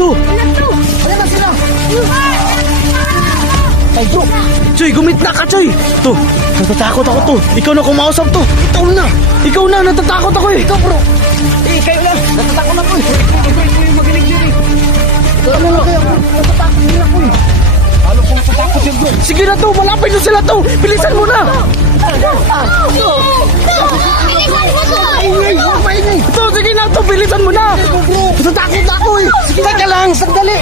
To. Ayan na sila. Ay, bro. Choy, gumit na ka, Choy. To, natatakot ako to. Ikaw na kumausap to. Ikaw na, natatakot ako eh. Ikaw, bro. Kayo lang. Natatakot ako eh. Ikaw yung magaling dyan eh. Ano na kayo, bro? Natatakot din ako eh. Ano kung natatakot yan, bro? Sige na to, malapit na sila to. Bilisan mo na. To, sige na to, bilisan mo na. Natatakot ako eh. Teka lang, sandali.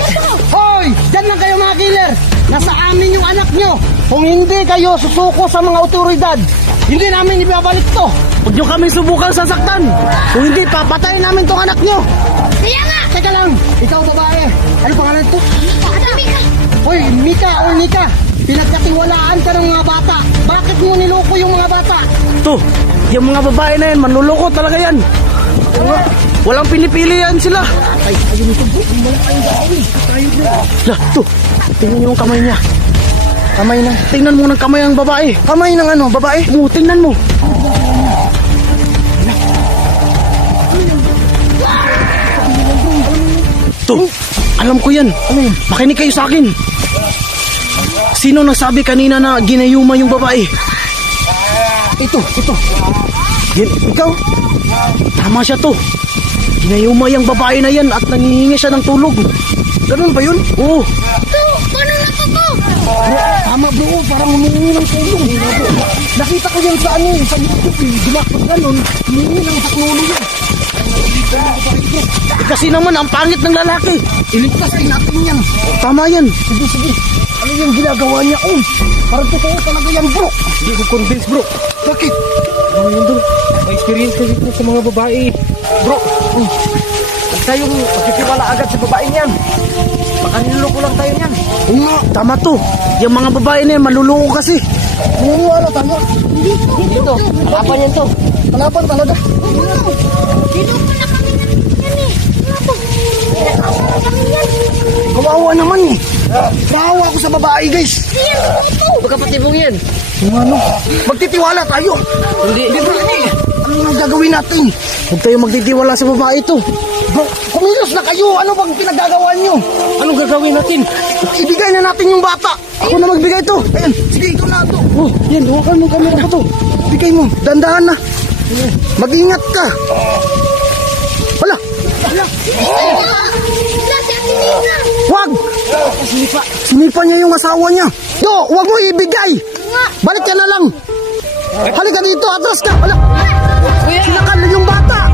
Hoy, dyan lang kayo mga killer. Nasa amin yung anak nyo. Kung hindi kayo susuko sa mga otoridad, hindi namin ibabalik to. Huwag nyo kami subukang sasaktan. Kung hindi, papatayin namin tong anak nyo. Kaya nga! Teka lang, ikaw babae. Ano pangalan to? Mika! Hoy, Mika o Nika. Pinagkatiwalaan ka ng mga bata. Bakit mo niloko yung mga bata? To, yung mga babae na yan, manluloko talaga yan. Walang pinipili yan sila. Ay, ayun ito bro. Wala kayong gawin. Tayo bro. Lah, to, tingnan nyo yung kamay niya. Kamay na. Tingnan mo ng kamay ang babae. Kamay ng ano, babae? Tingnan mo. To, alam ko yan. Ano yun? Makinig kayo sa akin. Sino nagsabi kanina na ginayuma yung babae? Ito. Ikaw? Tama siya to. Ginayuma yung babae na yan at nangihingi siya ng tulog. Ganun ba yun? Oo. To! Paano na to? Tama bro, parang humingi ng tulong. Nakita ko yan sa ano, sa YouTube. Gumakot ganun. Humingi ng saklolo yun. Kasi naman ang pangit ng lalaki. Iligtas din natin yan. Tama yan. Sige. Ano yung ginagawa niya? Parang totoo talaga yan bro. Hindi ko convince bro. Bakit? Ano yun bro? May experience kasi ko sa mga babae. Bro, huwag tayong magtitiwala agad sa babae niyan. Baka niloloko lang tayo niyan. Oo nga, tama to. Yung mga babae na yan, maluloko kasi. Naniniwala tayo? Hindi to. Kalaban yan to. Kalaban talaga. Dito pa na kami yan eh. Ano to? Pinakawa kami yan. Kawawa naman eh. Kawawa ako sa babae guys. Magkapatibong yan. Ano? Magtitiwala tayo. Hindi. Bro, ano ang gagawin natin? Huwag tayo magtitiwala sa babae to. Bro, kumilos na kayo. Ano bang pinagagawa nyo? Anong gagawin natin? Ibigay na natin yung bata. Ako na magbigay to. Ayan, sige, ito na ito. Oh, yan, huwakan mo kami na to. Ibigay mo, dandahan na. Mag-ingat ka. Wala. Wag! Sinipa niya yung asawa niya. Yo, wag mo ibigay. Balik ka na lang. Halika dito, atras ka. Wala. Sinakal na yung bata.